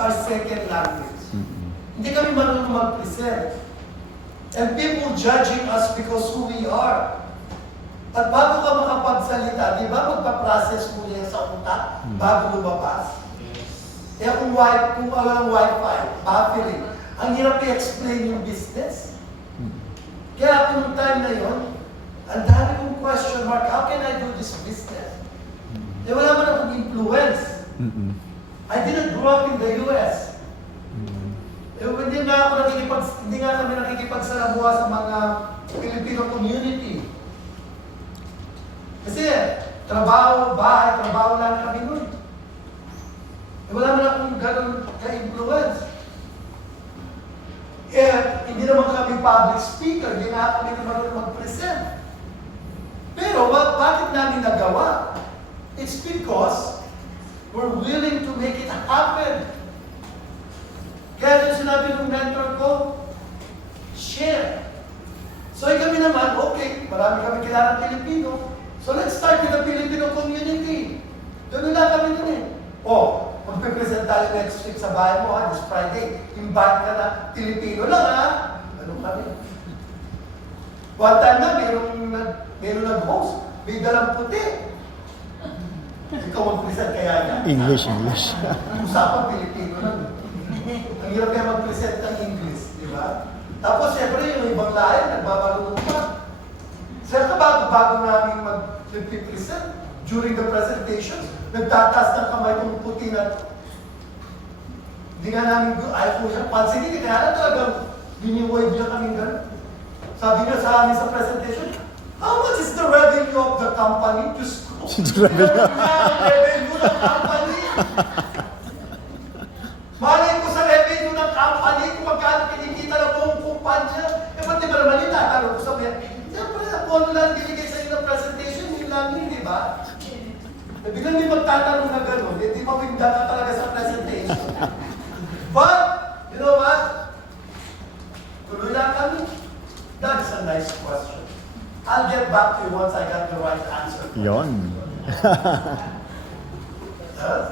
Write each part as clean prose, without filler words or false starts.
our second language. Hindi kami marunong mag-present. And people judging us because who we are. At bago ka makapagsalita, di ba magpa-process mo yan sa utak bago lumabas? Eh kung walang wifi, buffering, ang hirap i-explain yung business. Kaya ako nung time na yon, ang dami kong question mark, how can I do this business? Eh wala man akong influence. I didn't grow up in the US. Eh, hindi nga kami nakikipagsalamuha sa mga Filipino community. Kasi trabaho lang kami nun. Eh, wala man akong ganun ka-influence. Eh, hindi naman kami public speaker, hindi nga kami naman mag-present. Pero bakit namin nagawa? It's because we're willing to make it happen. Kaya yung sinabi ng mentor ko, share. So kami naman, okay, marami kami kilalang Pilipino. So let's start with the Filipino community. Doon na kami dun eh. Oh, magpipresent tayo next week sa bahay mo, this Friday. Invite ka na, Filipino lang ha. Ano kami? One time na, mayroong nag-host, may dalang puti. Ikaw mag-present kaya niya. English. Usapan Pilipino lang. Ang hirap kaya mag-present ng English, di ba? Tapos, siyempre, yung ibang lahi, nagbabalunod pa. Siyempre, bago namin mag-present, during the presentation, nagtataas ng kamay kong puti na hindi nga namin, ayaw po siya, pansinin, kaya na talagang biniwave niya kaming gano'n. Sabi niya sa amin sa presentation, how much is the revenue of the company? Diyos ko. Revenue ng company. Malay ko sa revenue ng company kung magkano kinikita ng buong kumpanya. Eh, pati ba naman yung tatanong ko sa mga, siyempre, kung ano lang binigay sa inyo ng presentation, yun lang yun, di ba? Eh, biglang may magtatanong na gano'n, eh, di pa winda ka talaga sa presentation. But, you know what? Tuloy lang kami. That is a nice question. I'll get back to you once I got the right answer. Yon.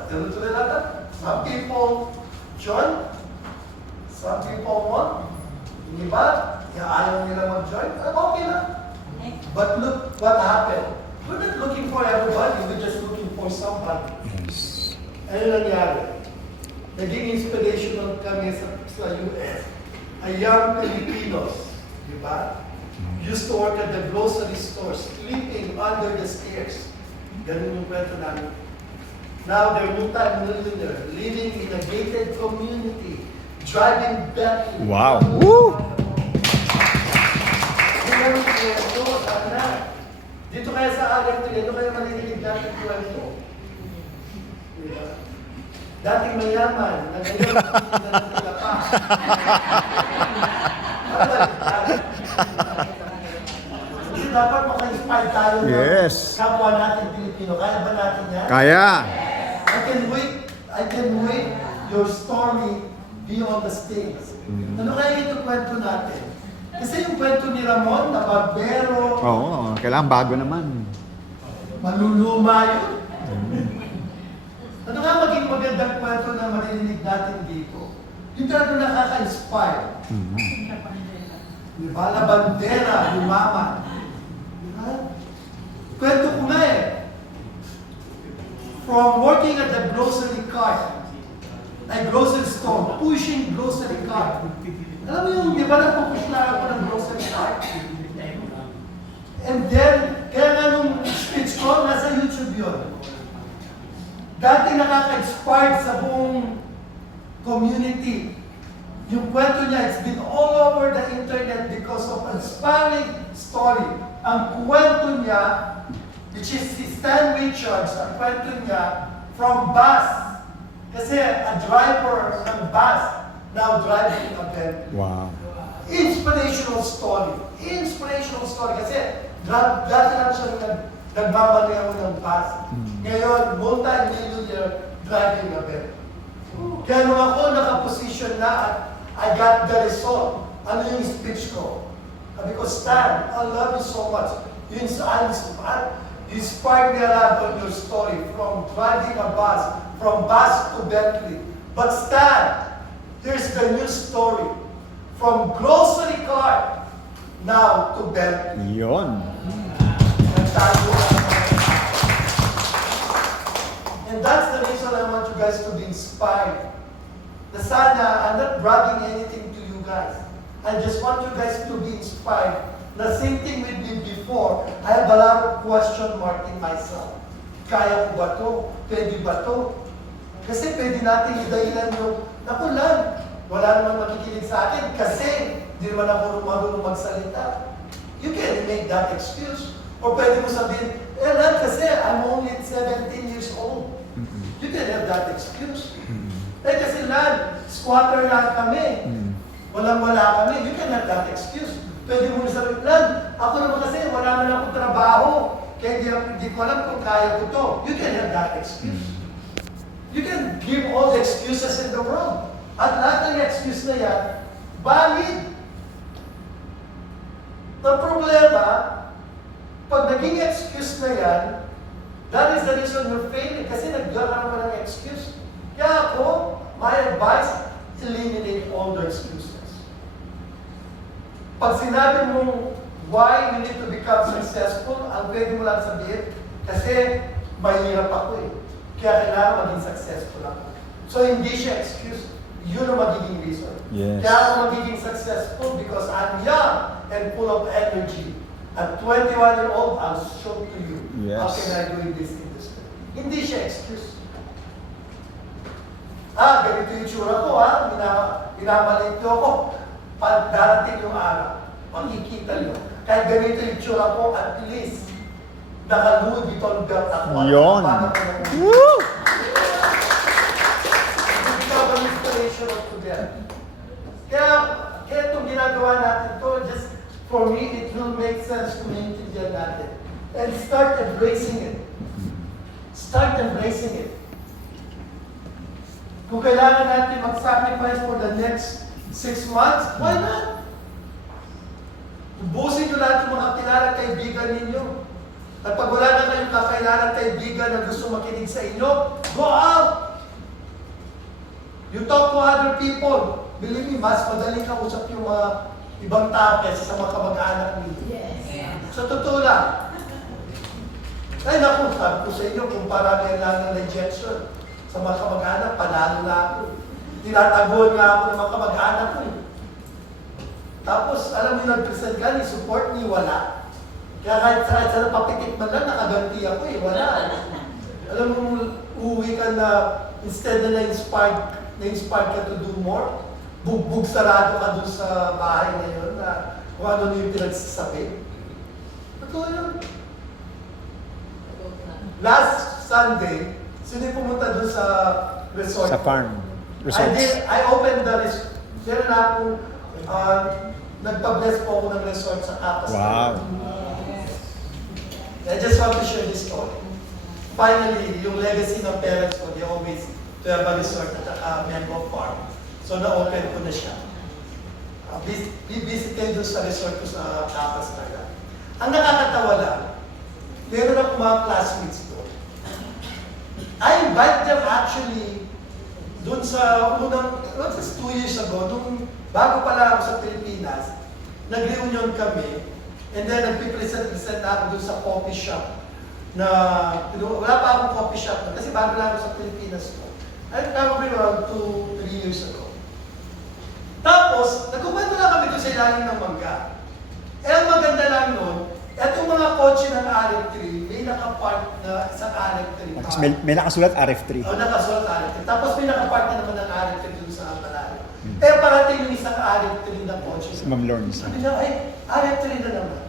Tuloy lang. Some people join, some people won't. Yung iba, ayaw nila mag-join, okay lang. But look what happened. We're not looking for everybody, we're just looking for somebody. Yes. Ano nangyari? Naging inspirational kami sa US. A young Filipinos, di ba? Used to work at the grocery store, sleeping under the stairs. Ganun yung kwento namin. Now they're multi-millionaire, living in a gated community, driving Bentley. Wow. Woo! Dito kaya sa Agar, dito kaya malililig natin kwento. Diba? Dating mayaman, ngayon nagtila pa. Hindi dapat maka-inspire tayo ng kapwa natin Pilipino. Kaya ba natin yan? Kaya. I can wait your story be on the stage. Ano kaya ito kwento natin? Kasi yung kwento ni Ramon na barbero, Oo, kailangan bago naman. maluluma yun. Ano nga maging magandang kwento na maririnig natin dito? Yung talaga nakaka-inspire. Di ba? La bandera, yumaman. Di ba? Kwento ko nga eh. From working at the grocery cart, like grocery store, pushing grocery cart. Alam mo yung, di ba nagpupush na ako ng grocery cart? And then, kaya nga nung speech ko, nasa YouTube yun. Dati nakaka-expired sa buong community. Yung kwento niya, it's been all over the internet because of an inspiring story. Ang kwento niya, which is si Stan Richards, ang kwento niya, from bus. Kasi a driver ng bus, now driving a Bentley. Wow. Inspirational story. Inspirational story. Kasi dati lang siya nagmamaneho ng bus. Ngayon, multi-millionaire driving a Bentley. Kaya nung ako nakaposition na at I got the result, ano yung speech ko? Sabi ko, Stan, I love you so much. You inspired me a lot on your story, from driving a bus, from bus to Bentley. But Stan, here's the new story. From grocery cart, now to Bentley. Yon. Nagtago ang mga tao. And that's the reason I want you guys to be inspired. Na sana, I'm not bragging anything to you guys. I just want you guys to be inspired. The same thing with me before, I have a lot of question mark in myself. Kaya ko ba to? Pwede ba to? Kasi pwede natin idahilan yung, naku lang, wala naman makikinig sa akin kasi di naman ako marunong magsalita. You can make that excuse. Or pwede mo sabihin, lang kasi I'm only 17 years old. You can have that excuse. Kasi lang, squatter lang kami. Walang-wala kami. You can have that excuse. Pwede mo sabihin, lang, ako naman kasi wala naman akong trabaho. Kaya hindi ko alam kung kaya ko to. You can have that excuse. You can give all the excuses in the world. At lahat ng excuse na yan, valid. Ang problema, pag naging excuse na yan, that is the reason you're failing. Kasi nagkakaroon ka ng excuse. Kaya ako, my advice, eliminate all the excuses. Pag sinabi mo why you need to become successful, ang pwede mo lang sabihin, kasi mahirap ako eh. Kaya kailangan maging successful ako. So hindi siya excuse. Yun ang magiging reason. Yes. Kaya ako magiging successful because I'm young and full of energy. At 21-year-old, I'll show to you Yes. how can I do in this industry. Hindi siya excuse. Ganito yung tsura ko binabalik niyo ako. Pag darating yung araw, makikita niyo. Kahit ganito yung tsura ko, at least, naka-Louis Vuitton belt ako. Yon. Paano ko naman? Woo! Become an inspiration of today. Kaya itong ginagawa natin to, just for me, it will make sense to maintindihan natin. And start embracing it. Start embracing it. Kung kailangan natin mag-sacrifice for the next 6 months, why not? Ubusin nyo lahat yung mga kilala at kaibigan ninyo. At pag wala na kayong kakailangan at kaibigan na gusto makinig sa inyo, go out! You talk to other people. Believe me, mas madaling kausap yung mga ibang tao kaysa sa mga kamag-anak ninyo. Yes. Sa totoo lang. Ay naku, sabi ko sa inyo, kung parami lang ng rejection sa mga kamag-anak, panalo na ako. Tinataguan nga ako ng mga kamag-anak ko. Tapos, alam mo yung nag-present ka, ni support ni wala. Kaya kahit sa papikit man lang, nakaganti ako eh, wala. Alam mo, uuwi ka na, instead na na-inspired ka to do more, bugbog sarado ka dun sa bahay ngayon na kung ano yung pinagsasabi. Totoo yun. Last Sunday, sino yung pumunta dun sa resort? Sa farm. Resorts. I opened the resort. Meron na akong, nagpa-bless po ako ng resort sa Capas. Wow. I just want to share this story. Finally, yung legacy ng parents ko, they always to have a resort at a mango farm. So na-open ko na siya. Visit kayo doon sa resort ko sa Capas talaga. Ang nakakatawa lang, meron ako mga classmates ko. I invite them actually doon sa unang, what was 2 years ago, nung bago pala ako sa Pilipinas, nag-reunion kami, and then nagpipresent ako doon sa coffee shop na, wala pa akong coffee shop kasi bago lang ako sa Pilipinas ko. I probably around 2-3 years ago. Tapos, nagkukwento lang kami doon sa ilalim ng mangga. Eh, ang maganda lang nun, etong mga kotse ng RF3, may nakapark na isang RF3. Tapos may nakasulat RF3. Nakasulat RF3. Tapos may nakapark na naman ng RF3 doon sa malayo. Eh, parating yung isang RF3 na kotse. Si Ma'am Lawrence. Sabi niya, ay, RF3 na naman.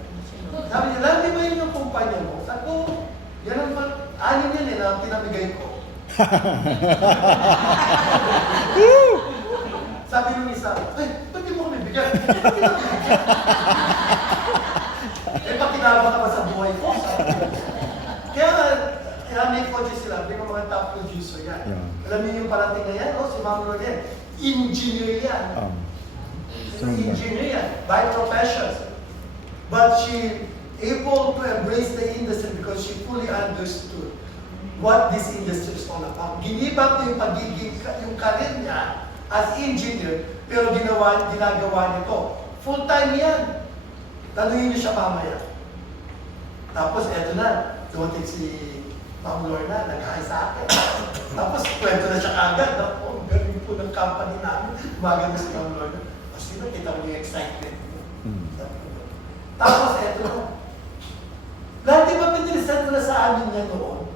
Sabi niya, lang, di ba yun yung kumpanya mo? Sabi ko, yan ang anin yan na pinamigay ko. Sabi nung isa, ay, ba't di mo kami bigyan? Eh, pakinaba ka ba sa buhay ko? Kaya may kotse sila, may mga top producer yan. Yeah. Alam niyo yung parating na yan, si Ma'am Lorraine, engineer yan. Engineer yan, by profession. But she able to embrace the industry because she fully understood what this industry is all about. Ginibak niya yung yung career niya as engineer, pero ginagawa nito. Full-time yan. Tanungin niyo siya mamaya. Tapos eto na, dumating si Ma'am Lorna, nag-hi sa akin. Tapos kwento na siya agad. Oh, galing po ng company namin. Maganda si Ma'am Lorna. Kasi nakita mo yung excitement. Tapos eto na. Lahat di ba pinilisan ko na sa amin niya noon?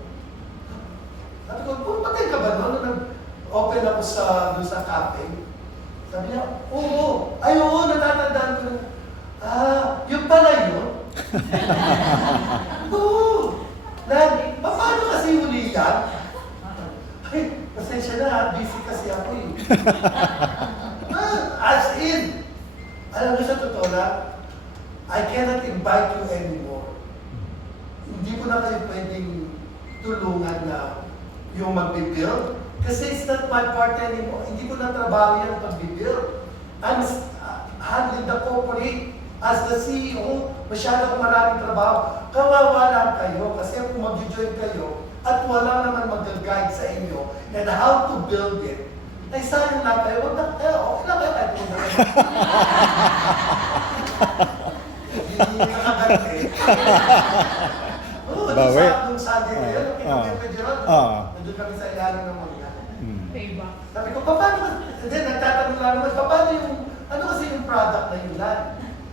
Sabi ko, patay ka ba noon? Nag-open ako doon sa cafe. Sabi niya, oo. Ay, oo, natatandaan ko na. Yung pala yun? Oo. Paano kasi huli yan? Ay, pasensya na, busy kasi ako eh. As in, alam mo sa totoo na, I cannot invite you anymore. Hindi ko na kayo pwedeng tulungan na yung magbibuild. Kasi it's not my part anymore. Hindi ko na trabaho yan pag-build. I'm handling the corporate. As the CEO, masyadong maraming trabaho. Kawawa lang kayo kasi kung mag-join kayo at wala naman mag-guide sa inyo and how to build it, ay sayang lang kayo. Huwag na kayo. Okay lang kayo kahit kung na kayo. Hindi nakaganti. Oo, Bawi. nung Sunday na yun, kami kay Gerald, nandun kami sa ilalim ng mga. Payback. Sabi ko, paano? Hindi, nagtatanong lang naman, paano yung, ano kasi yung product na yun lang?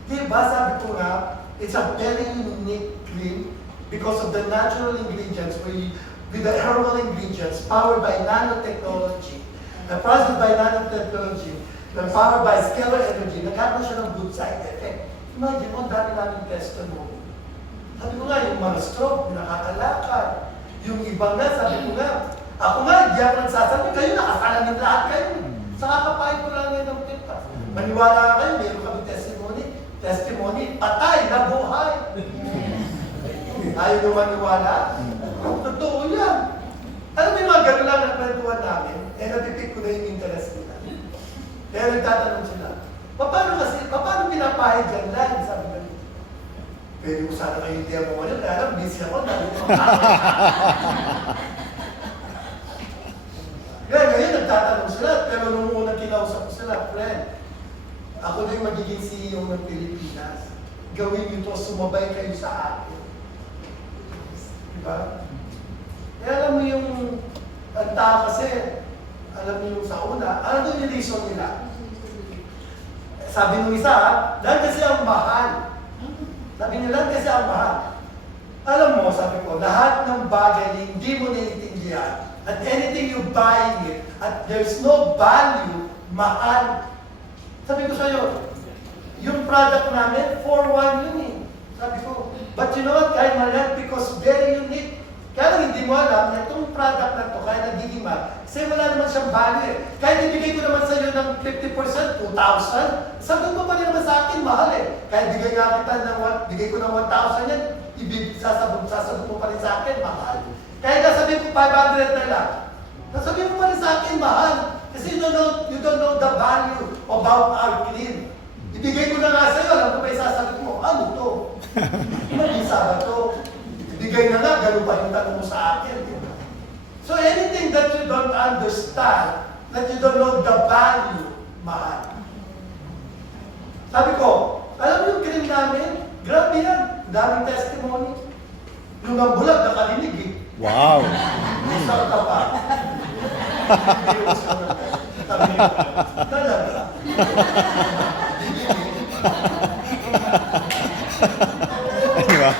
Diba, sabi ko nga, it's a very unique cream because of the natural ingredients with the herbal ingredients powered by nanotechnology, processed by nanotechnology, powered by scalar energy, nagkakaroon siya ng good side effect. Imagine mo, dami namin testimony. Sabi ko nga, yung mga stroke, nakakalakad. Yung ibang nga, sabi ko nga, ako nga, hindi ako nagsasabi, kayo nakasalamin lahat kayo. Sa kakapahit ko lang ngayon ng pintas. Maniwala ka kayo, meron kami testimony, patay na buhay. Ayaw nyo maniwala? Totoo yan. Alam mo yung mga gano'n lang na kwentuhan namin, napipick ko na yung interest nila. Kaya nagtatanong sila, paano pinapahid yan lang? Sabi ko, pwede ko sana kayo hindi ako ngayon, kaya lang, busy ako, dahil ko Kaya ngayon nagtatanong sila, pero nung unang kinausap ko sila, friend, ako na yung magiging CEO ng Pilipinas. Gawin nyo to, sumabay kayo sa akin. Diba? Kaya alam mo yung, ang tao kasi, alam niyo yung sa una, ano yung reason nila? Sabi nung isa, dahil kasi ang mahal. Sabi nila, kasi ang mahal. Alam mo, sabi ko, lahat ng bagay na hindi mo naiintindihan, at anything you buying it, at there's no value, mahal. Sabi ko sa'yo, yung product namin, 4-1 yun eh. Sabi ko, but you know what, kahit mahal because very unique. Kaya lang hindi mo alam na itong product na to, kaya nagiging mahal, kasi wala naman siyang value eh. Kahit ibigay ko naman sa'yo ng 50%, 2,000, sabi mo pa rin naman sa akin, mahal eh. Kahit bigay nga kita ng, bigay ko ng 1,000 yan, sasabog mo pa rin sa akin, mahal. Kaya sasabihin ko 500 na lang. Sasabihin mo pa rin sa akin, mahal. Kasi you don't know the value about our cream. Ibigay ko na nga sa'yo, alam ko pa yung sasagot mo, ano to? Mag-isa ba to? Ibigay na nga, gano'n pa yung tanong mo sa akin. Diba? So anything that you don't understand, that you don't know the value, mahal. Sabi ko, alam mo yung cream namin? Grabe yan. Daming testimony. Yung ang bulag, nakalinig eh. Wow! Isang ka pa. Talaga. Ano ba?